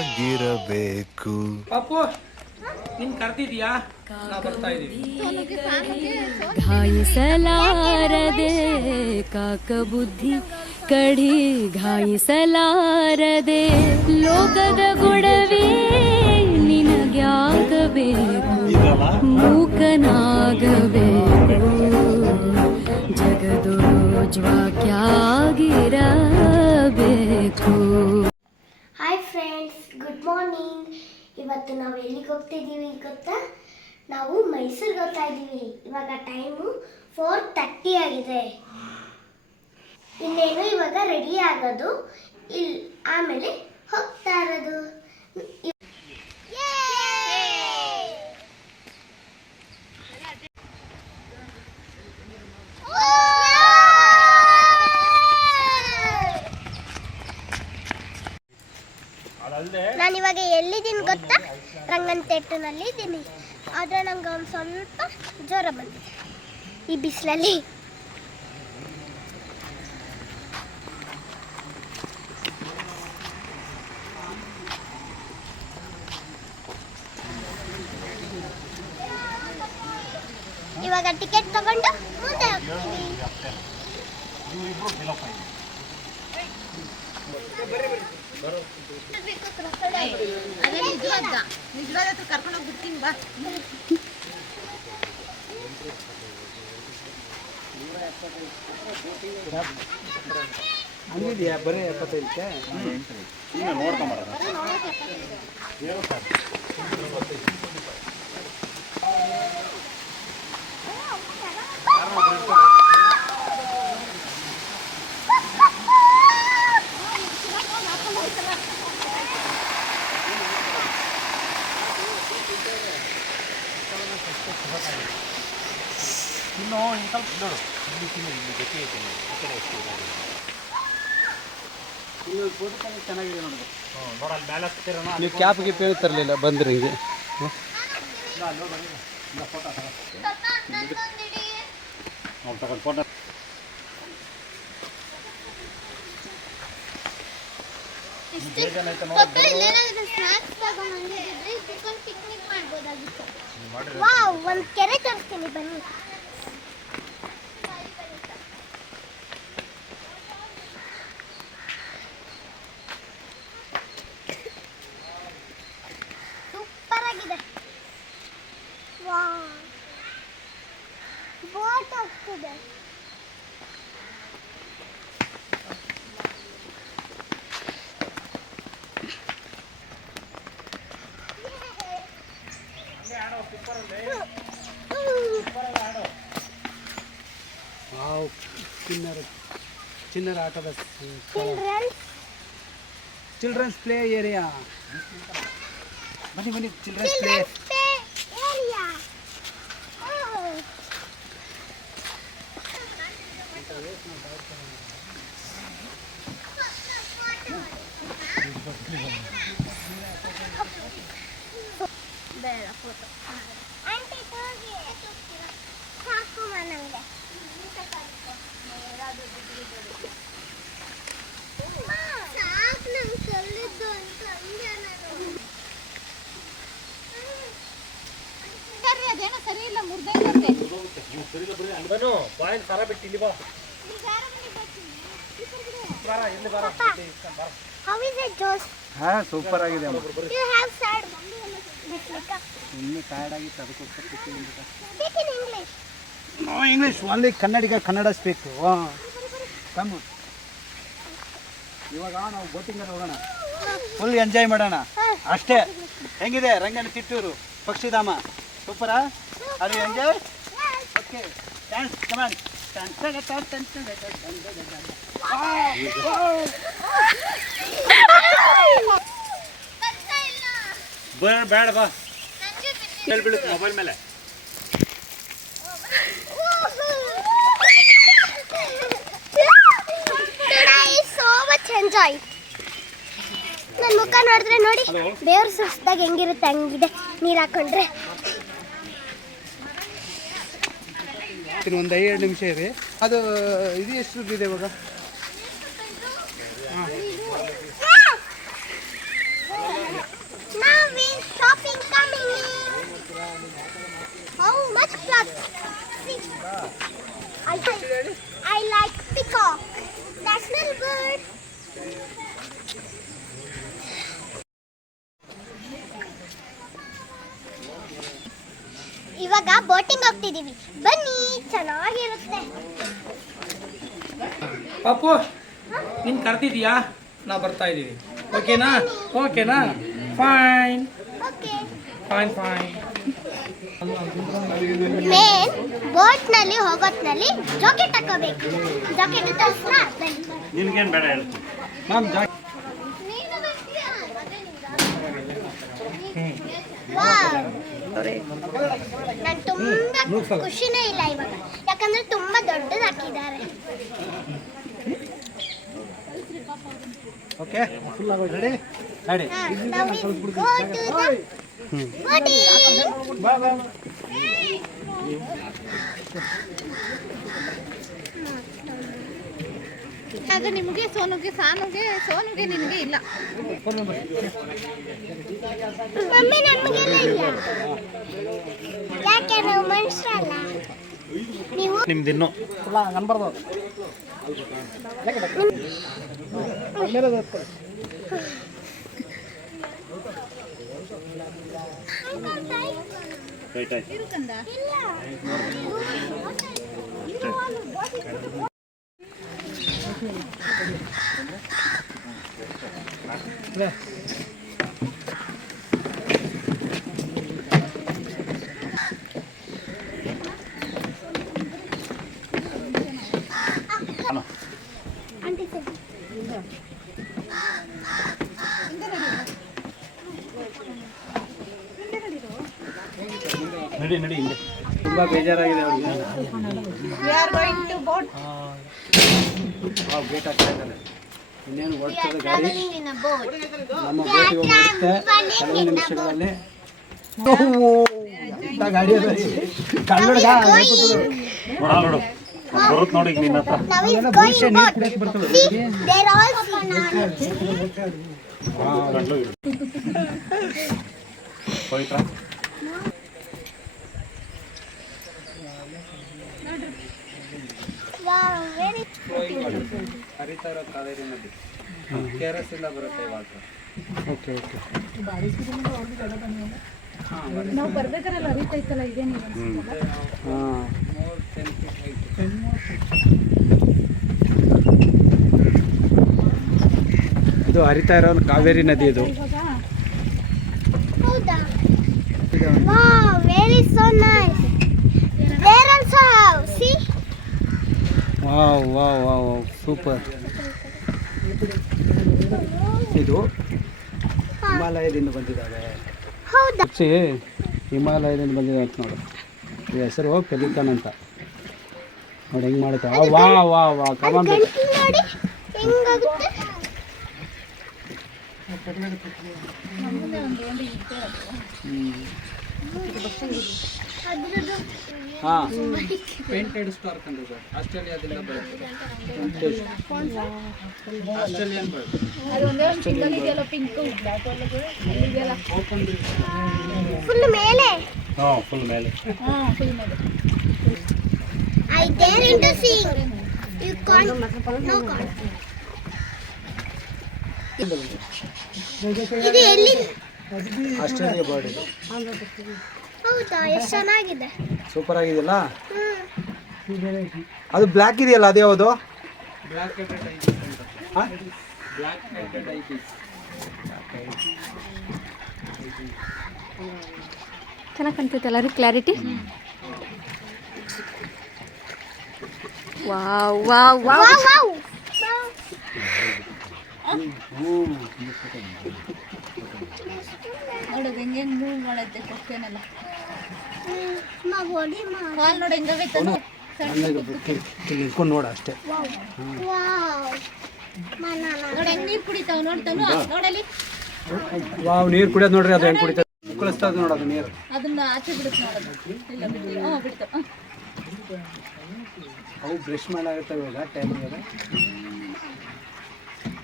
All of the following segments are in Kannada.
ಯಾಗಿರಬೇಕು ಪಾಪು ನಿನ್ ಕರ್ತಿದ್ಯಾ ನಾ ಬರ್ತಾ ಇದೀವಿ ಘಾಯಿಸಲಾರದೆ ಕಾಕ ಬುದ್ಧಿ ಕಡಿ ಘಾಯಿಸಲಾರದೆ ಲೋಕದ ಗೊಡವೆ ನಿನಗ್ಯಾಗಬೇಕು ಮೂಕನಾಗಬೇಕು. ಜಗದೋಜ್ವಾಕ್ಯಾಗಿರಬೇಕು ಹಾಯ್ ಇವತ್ತು ನಾವು ಎಲ್ಲಿಗೆ ಹೋಗ್ತಿದ್ದೀವಿ ಗೊತ್ತಾ? ನಾವು ಮೈಸೂರಿಗೆ ಹೋಗ್ತಾ ಇದ್ದೀವಿ. ಇವಾಗ ಟೈಮು ಫೋರ್ ತರ್ಟಿ ಆಗಿದೆ. ಇನ್ನೇನು ಇವಾಗ ರೆಡಿ ಆಗೋದು. ಇಲ್ಲಿ ಆಮೇಲೆ ಹೋಗ್ತಾ ಇರೋದು ನಾನು ಇವಾಗ ಎಲ್ಲಿದ್ದೀನಿ ಗೊತ್ತಾ ರಂಗನ್ ಥಿಯೇಟರ್ನಲ್ಲಿ ಇದ್ದೀನಿ. ಆದರೆ ನಂಗೆ ಒಂದು ಸ್ವಲ್ಪ ಜ್ವರ ಬಂದಿದೆ ಈ ಬಿಸಿಲಲ್ಲಿ. ಇವಾಗ ಟಿಕೆಟ್ ತಗೊಂಡು ಮುಂದೆ ಹೋಗ್ತೀವಿ ಹಂಗಿದ್ಯಾ? ಬರೀ ಎಪ್ಪತ್ತೈದಕ್ಕೆ? ಇನ್ನು ಇನ್ನು ಸ್ವಲ್ಪ ನೋಡು ಇಲ್ಲಿ ತಿನ್ನು ಇಲ್ಲಿ ಗಟ್ಟಿ ಐತೆ ನೋಡಿ. ಈ ಕಡೆ ಎಷ್ಟು ಇದಾಗಿದೆ. ಚೆನ್ನಾಗಿದೆ ನೋಡು ನೋಡ ಅಲ್ಲಿ ಮೇಲೆ ಹತ್ತಿರನ ನೀವು ಕ್ಯಾಪ್ ಗಿಪ್ ಏನು ತರಲಿಲ್ಲ ಬಂದ್ರಿ ಹಿಂಗೆ ನೋಡಿ ತಗೊಂಡು ಫೋಟೋ ವಾವ್ ಒಂದು ಕೆರೆ ತೋರಿಸ್ತೀನಿ ಬನ್ನಿ ಚಿನ್ನರ ಆಟದ ಚಿಲ್ಡ್ರನ್ಸ್ ಚಿಲ್ಡ್ರನ್ಸ್ ಪ್ಲೇ ಏರಿಯಾ ಬನ್ನಿ ಬನ್ನಿ ಚಿಲ್ಡ್ರನ್ಸ್ ಪ್ಲೇ ಚಿಲ್ಡ್ರನ್ಸ್ ಪ್ಲೇ ಸರ ಬಿಟ್ಟು ಇಲ್ಲಿ ಬಾ. ಬರ ಇಲ್ಲಿ ಬರ ಹಾ ಸೂಪರ್ ಆಗಿದೆ. ಇನ್ನು ಟಯರ್ಡ್ ಆಗಿತ್ತು ಅದಕ್ಕೋಸ್ಕರ English only Kannadiga Kannada speak come ಇವಾಗ ನಾವು ಬೋಟಿಂಗ್ ಹೋಗೋಣ. ಫುಲ್ ಎಂಜಾಯ್ ಮಾಡೋಣ. ಅಷ್ಟೇ. ಹೆಂಗಿದೆ? ರಂಗನ ತಿಟ್ಟೂರು ಪಕ್ಷಿಧಾಮ. ಸೂಪರಾ ಅದು ಎಂಜಾಯ್ ಓಕೆ ಥ್ಯಾಂಕ್ಸ್ ಕಮಾನ್ ಬೇಡ ಬೇಡ ಬಾ ಮೊಬೈಲ್ ಮೇಲೆ. ನನ್. ನನ್ನ ಮುಖ ನೋಡಿದ್ರೆ ನೋಡಿ ದೇವ್ರ ಸುಸ್ತಾಗ ಹೆಂಗಿರುತ್ತೆ ಹಂಗಿದೆ. ನೀರು ಹಾಕೊಂಡ್ರೆ. ಇನ್ನು ಒಂದು ಎರಡು ನಿಮಿಷ ಇದೆ ಅದು ಇದು ಎಷ್ಟು ದುಡ್ಡಿದೆ ಇವಾಗ? ಇವಾಗ ಬೋಟಿಂಗ್ ಹೋಗ್ತಿದ್ದೀವಿ. ಬನ್ನಿ. ಚೆನ್ನಾಗಿರುತ್ತೆ. ಪಪ್ಪು ನೀನು ಕರ್ತಿದ್ಯಾ ನಾ ಬರ್ತಾ ಇದ್ದೀವಿ. ಓಕೆನಾ? ಓಕೆನಾ? Fine. Okay. Fine fine. Main ಬೋಟ್ನಲ್ಲಿ ಹೋಗೋತ್ನಲ್ಲಿ ಜಾಕೆಟ್ ಹಾಕೋಬೇಕು. ಜಾಕೆಟ್ ತೋರಿಸ್ಲಾ? ನಿನ್ಗೇನು ಬೇಡ ಹೇಳ್ತೀನಿ. ಮ್ಯಾಮ್ ಜಾ ನಾನು ತುಂಬಾ ಖುಷಿನೇ ಇಲ್ಲ ಇವಾಗ. ಯಾಕಂದ್ರೆ ತುಂಬಾ ದೊಡ್ಡದು ಹಾಕಿದ್ದಾರೆ. ಓಕೆ ಫುಲ್ ಆಗೋಯ್ತು. Ready ready. ಬಾ ಬಾ ಅದು ನಿಮಗೆ ಸೋನುಗೆ ಸಾನುಗೆ ಸೋನುಗೆ ನಿನಗೆ ಇಲ್ಲ. ಮಮ್ಮಿ ನಮಗೆಲ್ಲ ಇಲ್ಲ. ಯಾಕೆ ನಾವು ಮನುಷ್ಯರಲ್ಲ ನೀವು? ನಿಮ್ದು ಇನ್ನೂ ಅನ್ಬಾರ್ದು ರೈಟ್ ಆಯ್ತು ಇಲ್ಲ ಆಂಟಿ ಸರ್ ನಡಿ ನಡಿ ಹಿಂದೆ ತುಂಬ ಬೇಜಾರಾಗಿದೆ ಅವ್ರಿಗೆ. We are going to boat ಹಾಂ. ವೇಟ್ ಆಗ್ತಾ ಇದ್ದಾರೆ. ಇನ್ನೇನು ಓಡ್ತದೆ ಗಾಡಿ. ನಮ್ಮ ಬೋಟಿಗೆ traveling ಕೆಲವು ನಿಮಿಷಗಳಲ್ಲಿ. ಗಾಡಿ ನೋಡು. ಬರುತ್ತೆ ನೋಡಿ ನಿನ್ನ ಹತ್ರ. Now ಹರಿತಾ ಇರೋ ಕಾವೇರಿ ನದಿ ಕೆ ಆರ್ ಎಸ್ ಇಂದ ಬರುತ್ತೆ ಇವಾಗ. Okay okay. ನಾವು ಬರ್ಬೇಕಾರಲ್ಲ ಅರಿತೈತಲ್ಲ ಇದೆ ನೀವು ಹಾಂ. ಮೋರ್ ಟೆನ್ ಫೀಟ್ ಇದು ಹರಿತಾ ಇರೋ ಕಾವೇರಿ ನದಿ ಇದು. ಹೌದಾ? Wow, very so nice. Wow wow wow wow super. ಇದು ಹಿಮಾಲಯದಿಂದ ಬಂದಿದ್ದಾವೆ. ಹೌದಾ? ಪಕ್ಷಿ ಹಿಮಾಲಯದಿಂದ ಬಂದಿದೆ ಅಂತ ನೋಡು. ಈ ಹೆಸರು ಪೆಲಿಕನ್ ಅಂತ. ನೋಡಿ ಹೆಂಗೆ ಮಾಡುತ್ತೆ? ವಾ ವಾ ವಾ ಕಮಾನ್ ಹ್ಞೂ ಹಾಂ. ಪೇಂಟೆಡ್ ಸ್ಟಾರ್ಕ್ ಅಂತ ಸರ್. ಆಸ್ಟ್ರೇಲಿಯಾದಿಂದ ಬರುತ್ತೆ. ಆಸ್ಟ್ರೇಲಿಯನ್ ಬ್ಲ್ಯಾಕ್ ಇದೆಯಲ್ಲ ಫುಲ್ ಮೇಲೆ? ಹಾ ಫುಲ್ ಮೇಲೆ. ಹಾ ಫುಲ್ ಮೇಲೆ. I dare to see you can't no can't ಇದು. ಎಲ್ಲಿ? ಆಸ್ಟ್ರೇಲಿಯಾ ಬರ್ಡ್ ಇದು. ಹೌದಾ? ಎಷ್ಟು ಚೆನ್ನಾಗಿದೆ? ಸೂಪರ್ ಆಗಿದೆಯಲ್ಲ? ಅದು ಬ್ಲ್ಯಾಕ್ ಇದೆಯಲ್ಲ ಅದು ಯಾವುದು? ಚೆನ್ನಾಗಿ ಕಾಣ್ತೈತೆ ಎಲ್ಲರೂ clarity wow wow wow. Wow wow. ನೋಡು ಹೆಂಗೆ ಮೂವ್ ಮಾಡುತ್ತೆ ಕೊಕ್ಕೇನೆಲ್ಲ. ನಿಂತ್ಕೊಂಡು ನೋಡ ಅಷ್ಟೇ ವಾವ್ ನೀರು ಕುಡಿತಾವ ನೋಡ್ತಾನು ನೋಡಲಿ ವಾವ್ ನೀರು ಕುಡಿಯೋದು ನೋಡ್ರಿ ಅದು ಹೆಂಗೆ ಕುಡಿತದೆ? ಕುಳಿಸ್ತದೆ ನೋಡೋದು ನೀರು. ಅದನ್ನ ಆಚೆ ಬಿಡುತ್ತೆ ನೋಡೋದು ಇಲ್ಲ ಬಿಡ್ತೀವಿ ಹ್ಞೂ ಬಿಡ್ತು. ಅವು ಬ್ರಷ್ ಮಾಡಾಗಿರ್ತವೆ ಇವಾಗ ಟೈಮ್ ಇವಾಗ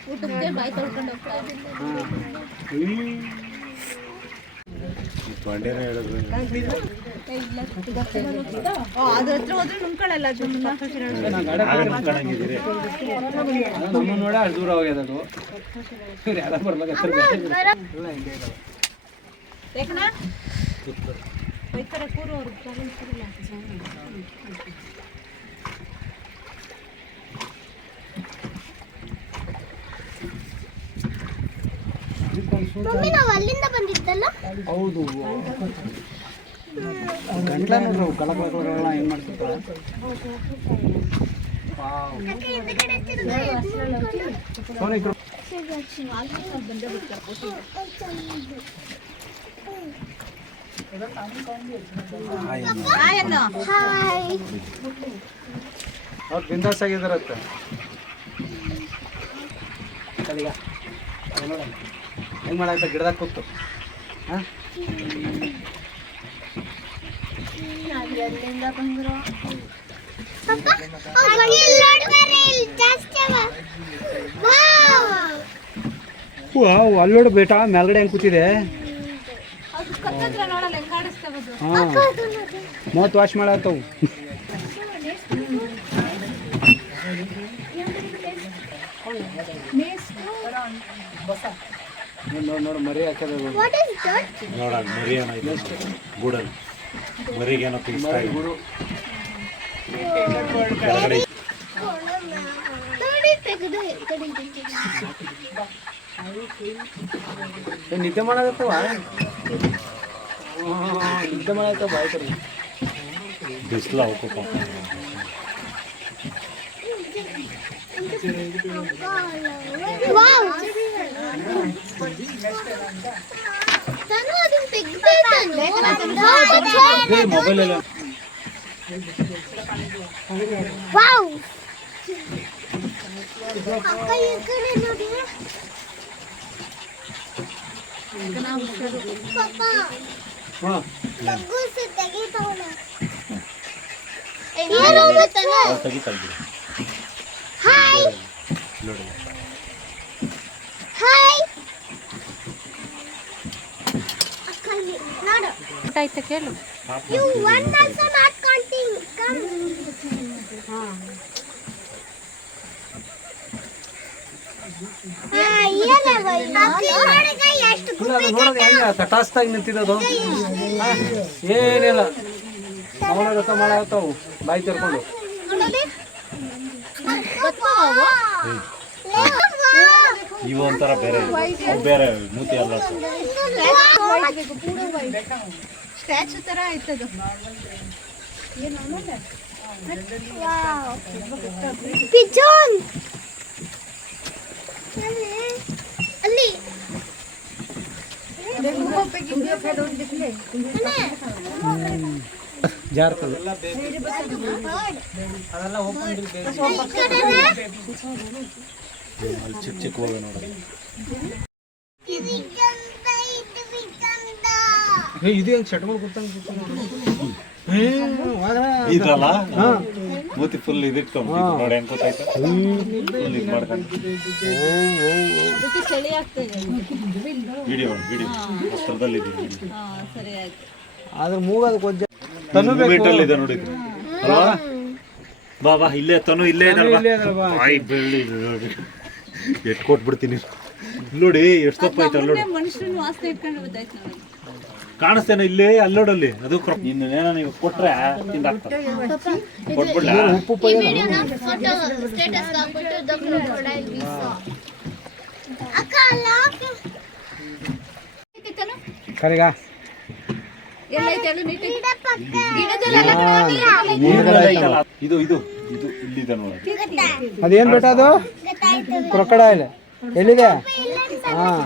ಊಟಕ್ಕೆ ಬಾಯಿ ತೊಳ್ಕೊಂಡು ಹೋಗ್ತಾ ಅದ್ರ ಹತ್ರ ಹೋದ್ರೆ ನಮ್ಮ ನೋಡ ಅಷ್ಟು ದೂರ ಹೋಗ್ಯದ ಅದು ಇವ್ರು ಯಾರ ಬರ್ಬೇಕಾಗ್ತಾರೆ ಬೇಕನಾ ಬೈತಾರೆ ಕೂರು ಅವ್ರು ಪ್ರಾಬ್ಲಮ್ ಮಮ್ಮಿ ನಾವು ಅಲ್ಲಿಂದ ಬಂದಿದ್ದಲ್ಲ? ಹೌದು. ಗಂಟ್ಲ ನೋಡ್ರಿ ಕಲ ಕಳ ಏನು ಮಾಡ್ತಿರ್ತಾರೆ? ಅವ್ರ ಬಿಂದಾಸ್ ಆಗಿದಾರತ್ತ. ಹೆಂಗೆ ಮಾಡ ಗಿಡದಾಗ ಕೂತು. ಹಾಂ? ಅಲ್ಲೋಡು ಬೇಟ ಮೇಲ್ಗಡೆ ಹೆಂಗೆ ಕೂತಿದೆ. ಹಾಂ. ಮೂವತ್ತು ವಾಶ್ ಮಾಡಾತ್ತವು ನೋಡು ನೋಡು ಮರಿ ಹಾಕದ ನೋಡ ಮರಿ ಏನೈತೆ ಗೂಡಲ್ಲಿ ಮರಿಗೇನೋ ತಿನ್ಸ್ತಾ ಇದೆ. ಗುರು ಕೆಳಗಡೆ ಏ, ನಿದ್ದೆ ಮಾಡಾಕತ್ತವ ನಿದ್ದೆ ಮಾಡಾಕತ್ತವ ಬಾಯ್ ಕಡೆ ಬಿಸಿಲು ಅವಕ್ಕೂ ಪಾಪ. ಏ, ಮೊಬೈಲ್ ಎಲ್ಲ ವಾವ್ ಅಕ್ಕ ಈ ಕಡೆ ನೋಡಿ ಪಾಪ ಹಾಂ ತಗ್ಗುಸು ತೆಗಿತಾವನ ಏನೋ ಮತ್ತನ ಅವ್ರು ತೆಗಿತಾ ಇದ್ರು ಹಾಯ್ ನೋಡಿ ಹಾಯ್ ಅಕ್ಕ ಇಲ್ಲಿ ನೋಡು ಆಯ್ತಾ ಕೇಳು You one also not counting. Come. ಹಾ, ಏನವ ಇದು? ನೋಡೀಗ ಎಷ್ಟು ಇಲ್ಲ ಅದು ನೋಡೋದು ಕೇಳು ತಟಾಸ್ತಾಗಿ ನಿಂತಿರೋದು? ಹಾಂ ಏನಿಲ್ಲ. ಅವನ ರಸ ಮಾಡಾಕತ್ತಾವು ಬಾಯಿ ತೆರ್ಕೊಂಡು? ಇವು ಒಂಥರ ಬೇರೆ ಬೇರೆ ಮೂತಿ ಅಲ್ಲ. ಸ್ಟ್ಯಾಚು ತರ ಆಯ್ತದು Pigeon. ಅಲ್ಲಿ ಅಲ್ಲಿ. ಜಾರ್ತದೆ ಈ ಕಡೆನಾ? ಅಲ್ಲಿ ಚಿಕ್ಕ ಚಿಕ್ಕ ಹೋಗಿ ನೋಡೋದು. ಇದು ಹೆಂಗೆ ಕೂತಂಗೆ ಇದಲ್ಲ ಮೂತಿ ಫುಲ್ ಇದಿಟ್ಕೊಂಡು ನೋಡಿ ಹೆಂಗ್ ಗೊತ್ತಾಯ್ತು ಫುಲ್ ಇದು ಮಾಡ್ಕೊಂಡು ವಿಡಿಯೋ ವಿಡಿಯೋ ಹತ್ರದಲ್ಲಿ ಆದ್ರೆ ಮೂಗದ ಕೊಜ್ಜ. ತನು ಇದೆ. ಅಲ್ವಾ? ಬಾ ಬಾ ಇಲ್ಲೇ ತನು ಇಲ್ಲೇ ಇದಲ್ವಾ ಇಲ್ಲೇ ಅದಲ್ವಾ? ಬಾಯಿ ಬೆಳ್ಳಿ ನೋಡಿ. ಎಟ್ ಕೊಟ್ಬಿಡ್ತೀನಿ. ನೋಡಿ ಎಷ್ಟು ತಪ್ಪ ನೋಡಿ. ಅಲ್ಲೋಡಿ ಮನುಷ್ಯನ ವಾಸನೆ ಇಟ್ಕೊಂಡು ಗೊತ್ತಾಯ್ತು ನನಗೆ ಕಾಣಿಸ್ತೇನೆ ಇಲ್ಲೇ ಅಲ್ಲೋಡಲ್ಲಿ. ಅದು ಇನ್ನು ಇನ್ನೇನೋ ನೀವು ಕೊಟ್ರೆ ತಿಂದಾಕ್ತಾರೆ ಕೊಟ್ಬಿಡ್ಲಾ? ಉಪ್ಪು ಕರಿಗ ಇದು ಇದು ಇದು ಇಲ್ಲಿದೆ ನೋಡಿ. ಅದೇನು ಬೇಟ ಅದು? ಕ್ರೊಕಡೈಲ್. ಎಲ್ಲಿದೆ? ಹಾಂ.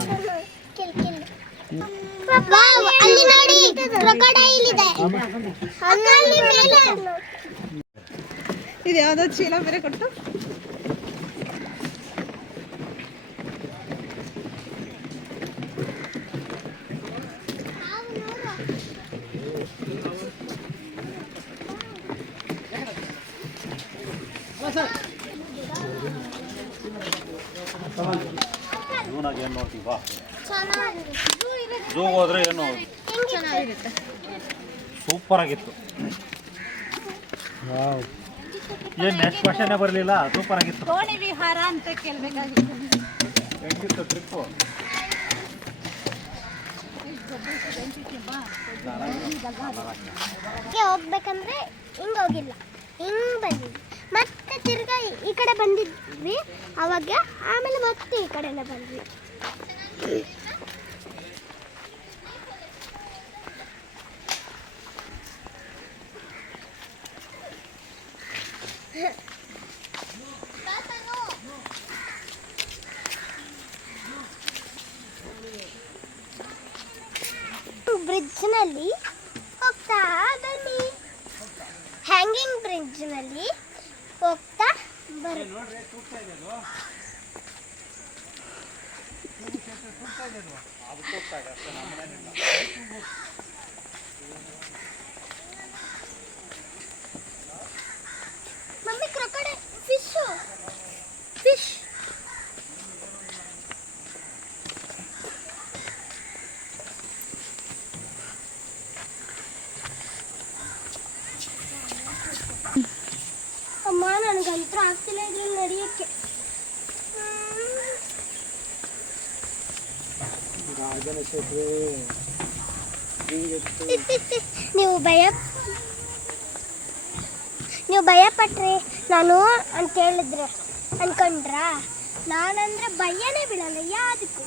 ವಾವ್, ಅಲ್ಲಿ ನೋಡಿ ಕ್ರೊಕೊಡೈಲ್ ಇದೆ ಅಲ್ಲಿ ಮೇಲೆ. ಇದು ಯಾವ್ದೋ ಚೀಲ ಬೇರೆ ಕೊಟ್ಟು. ನೋಡ್ತೀವಿ ಝೂ ಹೋದ್ರೆ ಏನು? ಚೆನ್ನಾಗಿರುತ್ತೆ ಸೂಪರ್ ಆಗಿತ್ತು ಏನ್ ನೆಕ್ಸ್ಟ್ ಕ್ವಶನೇ ಬರಲಿಲ್ಲ? ಸೂಪರ್ ಆಗಿತ್ತು. ಕೋಣಿ ವಿಹಾರ ಅಂತ ಕೇಳ್ಬೇಕಾಗಿತ್ತು. ಹೆಂಗಿತ್ತು ಟ್ರಿಪ್ಪು ಗೆ ಹೋಗ್ಬೇಕಂದ್ರೆ ಹಿಂಗೆ ಹೋಗಿಲ್ಲ. ಹಿಂಗೆ ಬಂದಿದ್ವಿ. ಮತ್ತೆ ತಿರ್ಗ ಈ- ಈ ಕಡೆ ಬಂದಿದ್ವಿ. ಅವಾಗ ಆಮೇಲೆ ಮತ್ತೆ ಈ ಕಡೆನೇ ಬಂದ್ವಿ. ಬ್ರಿಡ್ಜ್ನಲ್ಲಿ ಹೋಗ್ತಾ ಬನ್ನಿ. ಹ್ಯಾಂಗಿಂಗ್ ಬ್ರಿಡ್ಜ್ನಲ್ಲಿ ಹೋಗ್ತಾ ಬರ್ರಿ ಮಮ್ಮಿ ನನಗಂತೂ ಆಗ್ತಿಲ್ಲ ಇದ್ರಲ್ಲಿ ನಡೆಯಕ್ಕೆ. ನೀವು ಭಯ ನೀವು ಭಯ ಪಟ್ರಿ ನಾನು ಅಂತ ಹೇಳಿದ್ರೆ ಅನ್ಕೊಂಡ್ರ? ನಾನಂದ್ರೆ ಭಯನೇ ಬೀಳಲ್ಲ ಯಾವುದಕ್ಕೂ.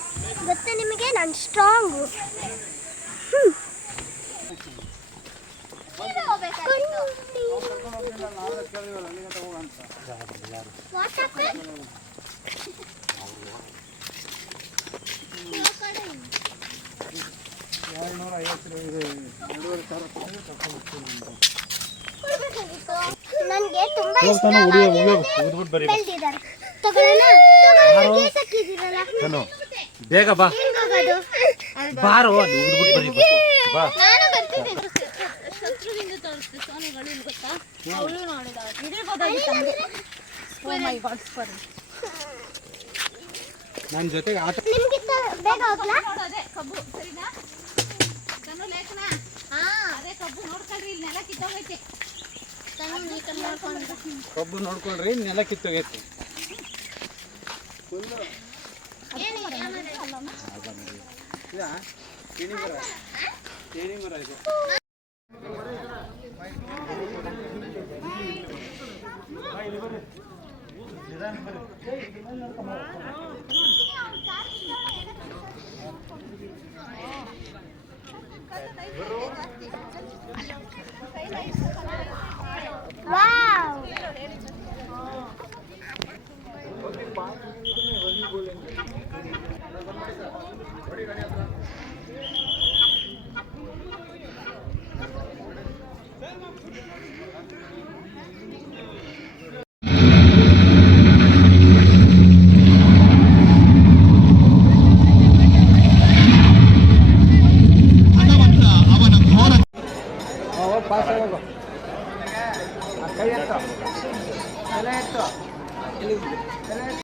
ಗೊತ್ತಾ ನಿಮಗೆ? ನಾನು ಸ್ಟ್ರಾಂಗು ನನಗೆ ಬೇಗ ಬಾ ಬಾರೋ ಬಾ. ನಾನು ಬರ್ತೀನಿ ತೋರಿಸ್ತೀನಿ ಗೊತ್ತಾ ನನ್ನ ಜೊತೆಗೆ ಆಟ ಬೇಗ ಹೋಗ್ಲಾ? ಕಬ್ಬು ಸರಿನಾ? ಕಣ್ಣು ಲೇಖನ? ಹಾ. ಅದೇ ಕಬ್ಬು ನೋಡ್ಕೊಳ್ರಿ ಇಲ್ಲಿ ನೆಲ ಕಿತ್ತೋಗೈತೆ ಕಬ್ಬು ನೋಡ್ಕೊಂಡ್ರಿ ನೆಲ ಕಿತ್ತೋಗೈತಿ. ಇದಾ? ಮರ. ಏಣಿ Wow!